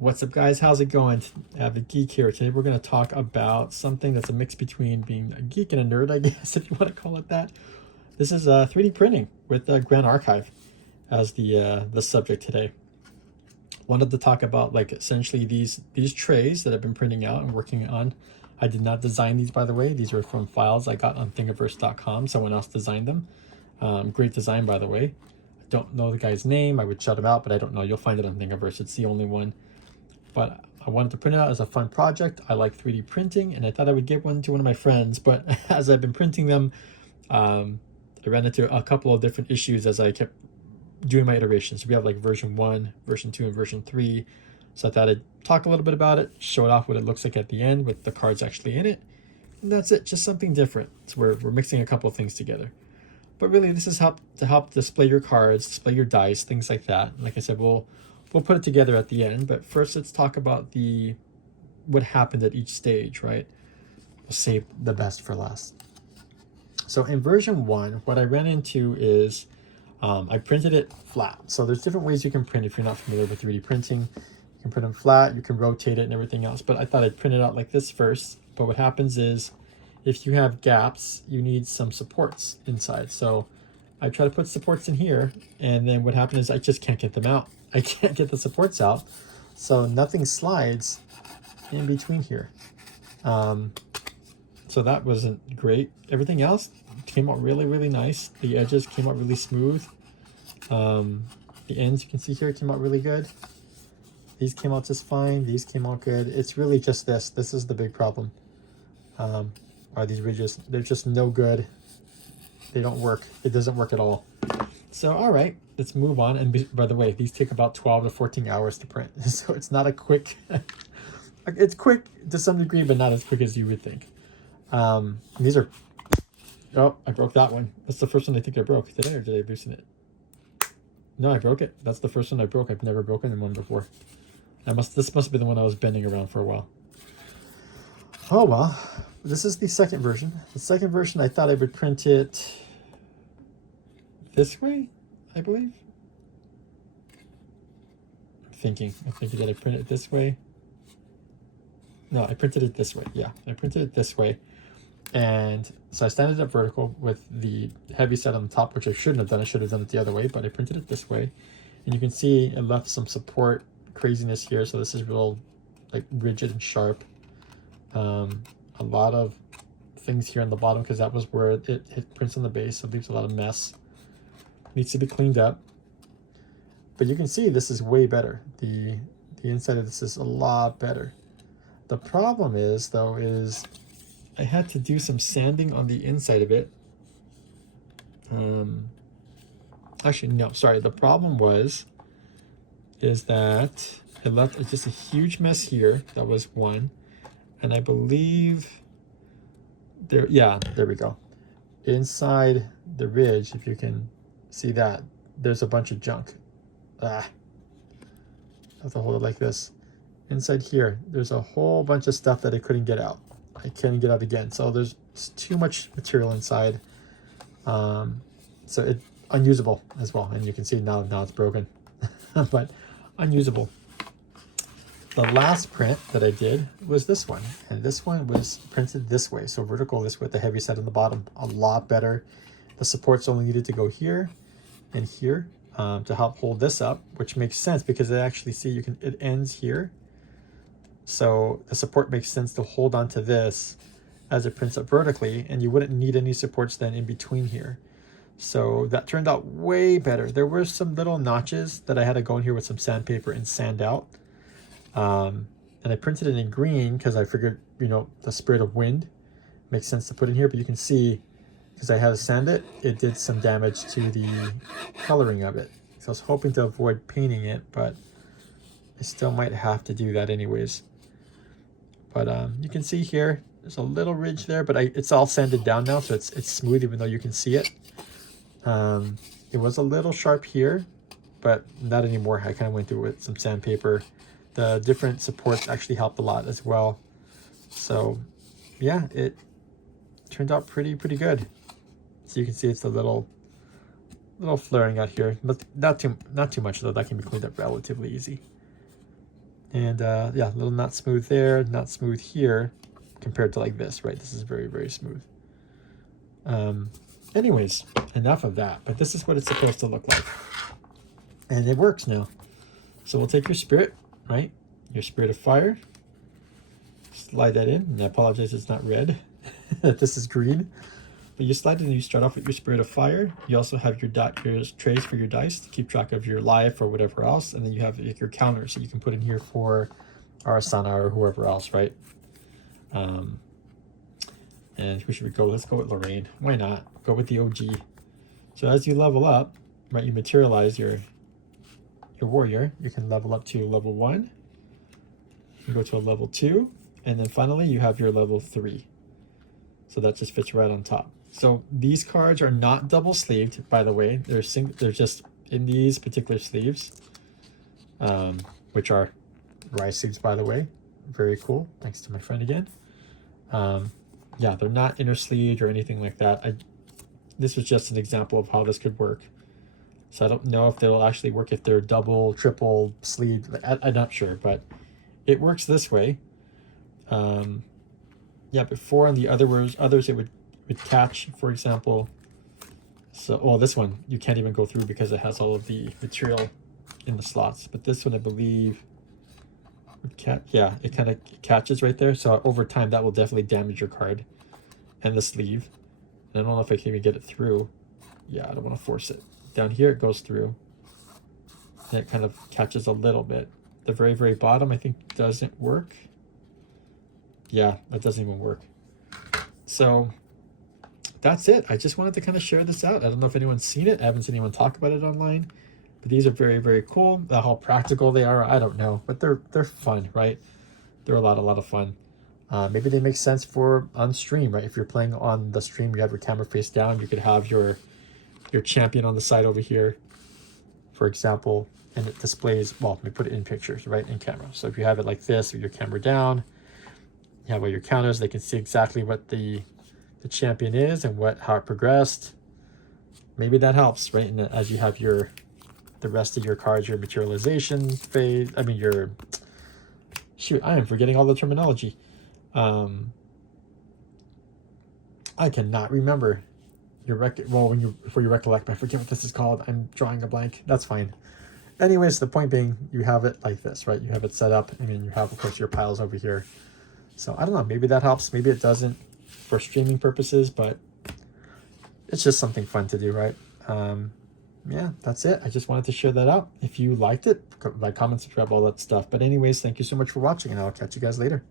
What's up, guys? How's it going? Avid Geek here. Today we're going to talk about something that's a mix between being a geek and a nerd, I guess, if you want to call it that. This is 3D printing with Grand Archive as the subject today. Wanted to talk about like essentially these trays that I've been printing out and working on. I did not design these, by the way. These are from files I got on thingiverse.com. Someone else designed them. Great design, by the way. I don't know the guy's name. I would shout him out, but I don't know. You'll find it on Thingiverse. It's the only one. But I wanted to print it out as a fun project. I like 3D printing, and I thought I would give one to one of my friends. But as I've been printing them, I ran into a couple of different issues as I kept doing my iterations. So we have like version 1, version 2, and version 3. So I thought I'd talk a little bit about it, show it off what it looks like at the end with the cards actually in it. And that's it, just something different. So we're mixing a couple of things together. But really, this is to help display your cards, display your dice, things like that. Like I said, we'll put it together at the end. But first, let's talk about what happened at each stage, right? We'll save the best for last. So in version 1, what I ran into is I printed it flat. So there's different ways you can print if you're not familiar with 3D printing. You can print them flat, you can rotate it and everything else. But I thought I'd print it out like this first. But what happens is, if you have gaps, you need some supports inside. So I try to put supports in here, and then what happened is I just can't get them out. I can't get the supports out, so nothing slides in between here. So that wasn't great. Everything else came out really, really nice. The edges came out really smooth. The ends, you can see here, came out really good. These came out just fine. These came out good. It's really just this. This is the big problem. Are these ridges? They're just no good. They don't work. It doesn't work at all. So, all right, let's move on. And by the way, these take about 12 to 14 hours to print. So it's not a quick, it's quick to some degree, but not as quick as you would think. These are, oh, I broke that one. That's the first one I think I broke. Did I, or did I loosen it? No, I broke it. That's the first one I broke. I've never broken one before. This must be the one I was bending around for a while. Oh, well, this is the second version. The second version, I thought I would print it this way, I believe. I'm thinking, did I print it this way? No, I printed it this way. Yeah, I printed it this way. And so I stand it up vertical with the heavy set on the top, which I shouldn't have done. I should have done it the other way, but I printed it this way. And you can see it left some support craziness here. So this is real like rigid and sharp. A lot of things here on the bottom because that was where it prints on the base, so it leaves a lot of mess. Needs to be cleaned up. But you can see this is way better. The inside of this is a lot better. The problem is, though, is I had to do some sanding on the inside of it. Actually, no, sorry. The problem is that it left just a huge mess here. That was one. And I believe there we go. Inside the ridge, if you can see that, there's a bunch of junk. I have to hold it like this. Inside here, there's a whole bunch of stuff that I couldn't get out. I can't get out again. So there's too much material inside. So it's unusable as well. And you can see now it's broken, but unusable. The last print that I did was this one, and this one was printed this way, so vertical this way with the heavy set on the bottom, a lot better. The supports only needed to go here and here to help hold this up, which makes sense because I actually see it ends here. So the support makes sense to hold onto this as it prints up vertically, and you wouldn't need any supports then in between here. So that turned out way better. There were some little notches that I had to go in here with some sandpaper and sand out. And I printed it in green because I figured, the spirit of wind makes sense to put in here, but you can see, because I had to sand it, it did some damage to the coloring of it. So I was hoping to avoid painting it, but I still might have to do that anyways. But you can see here, there's a little ridge there, but it's all sanded down now, so it's smooth even though you can see it. It was a little sharp here, but not anymore. I kind of went through it with some sandpaper. The different supports actually helped a lot as well. So yeah, it turned out pretty good. So you can see it's a little flaring out here, but not too much though. That can be cleaned up relatively easy. And yeah, a little not smooth there, not smooth here compared to like this, right? This is very, very smooth. Anyways, enough of that, but this is what it's supposed to look like. And it works now. So we'll take your spirit, right? Your spirit of fire. Slide that in. And I apologize, it's not red. This is green. But you slide it and you start off with your spirit of fire. You also have your trays for your dice to keep track of your life or whatever else. And then you have your counters that you can put in here for Arasana or whoever else, right? And who should we go? Let's go with Lorraine. Why not? Go with the OG. So as you level up, right, you materialize your warrior. You can level up to level 1. You go to a level 2. And then finally you have your level 3. So that just fits right on top. So these cards are not double sleeved, by the way. They're just in these particular sleeves, which are Rise sleeves, by the way. Very cool. Thanks to my friend again. Yeah, they're not inner sleeved or anything like that. This was just an example of how this could work. So I don't know if they'll actually work if they're double, triple sleeved. I'm not sure, but it works this way. Yeah, before on the others it would catch, for example. So, well, this one you can't even go through because it has all of the material in the slots. But this one, I believe, would yeah, it kind of catches right there. So over time, that will definitely damage your card and the sleeve. And I don't know if I can even get it through. Yeah, I don't want to force it. Down here, it goes through. And it kind of catches a little bit. The very, very bottom, I think, doesn't work. Yeah, that doesn't even work. So that's it. I just wanted to kind of share this out. I don't know if anyone's seen it. I haven't seen anyone talk about it online. But these are very, very cool. How practical they are, I don't know. But they're fun, right? They're a lot of fun. Maybe they make sense for on stream, right? If you're playing on the stream, you have your camera face down. You could have your champion on the side over here, for example. And it displays, well, let me put it in pictures, right? In camera. So if you have it like this, with your camera down, you have all your counters. They can see exactly what the champion is and how it progressed. Maybe that helps, right? And as you have the rest of your cards, your materialization phase. I mean, shoot, I am forgetting all the terminology. I cannot remember before you recollect. I forget what this is called. I'm drawing a blank. That's fine. Anyways, the point being, you have it like this, right? You have it set up. I mean, you have, of course, your piles over here. So I don't know, maybe that helps, maybe it doesn't for streaming purposes, but it's just something fun to do, right? Yeah, that's it. I just wanted to share that out. If you liked it, like, comment, subscribe, all that stuff. But anyways, thank you so much for watching, and I'll catch you guys later.